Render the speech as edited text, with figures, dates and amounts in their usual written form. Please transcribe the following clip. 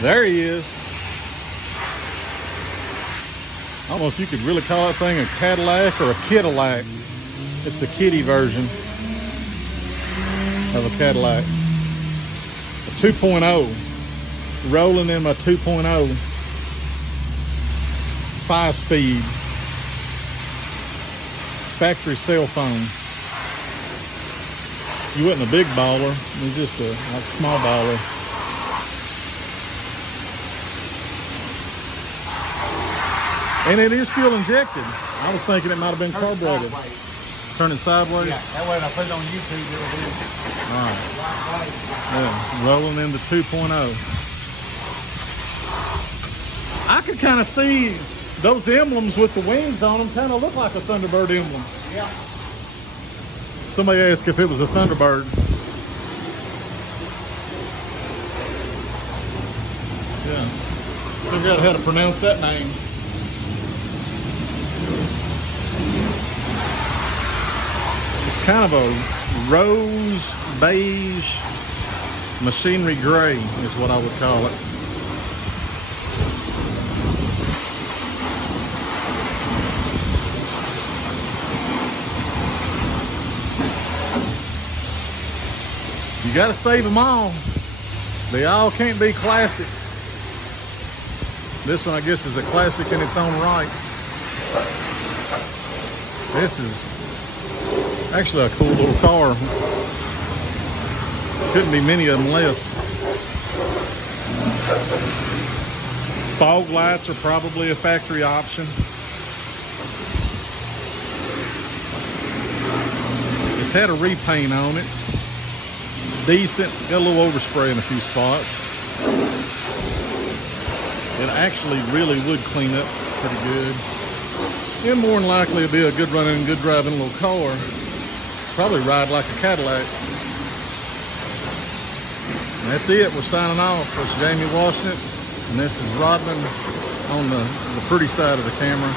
There he is. I don't know if you could really call that thing a Cadillac or a Cadillac. It's the kiddie version of a Cadillac. A 2.0. Rolling in my 2.0. 5-speed. Factory cell phone. You wasn't a big baller. It was just a like small baller. And it is fuel injected. I was thinking it might have been carbureted. Turning sideways? Yeah, that way when I put it on YouTube, it'll do it. Alright. Yeah, rolling into 2.0. I could kind of see those emblems with the wings on them kind of look like a Thunderbird emblem. Yeah. Somebody asked if it was a Thunderbird. Yeah. Figure out how to pronounce that name. It's kind of a rose beige machinery gray is what I would call it. You got to save them all. They all can't be classics. This one, I guess, is a classic in its own right. This is actually a cool little car. Couldn't be many of them left. Fog lights are probably a factory option. It's had a repaint on it. Decent, got a little overspray in a few spots. It actually really would clean up pretty good. And more than likely it'll be a good running, good driving little car. Probably ride like a Cadillac. And that's it, we're signing off. It's Jamie Washington, and this is Rodman on the pretty side of the camera.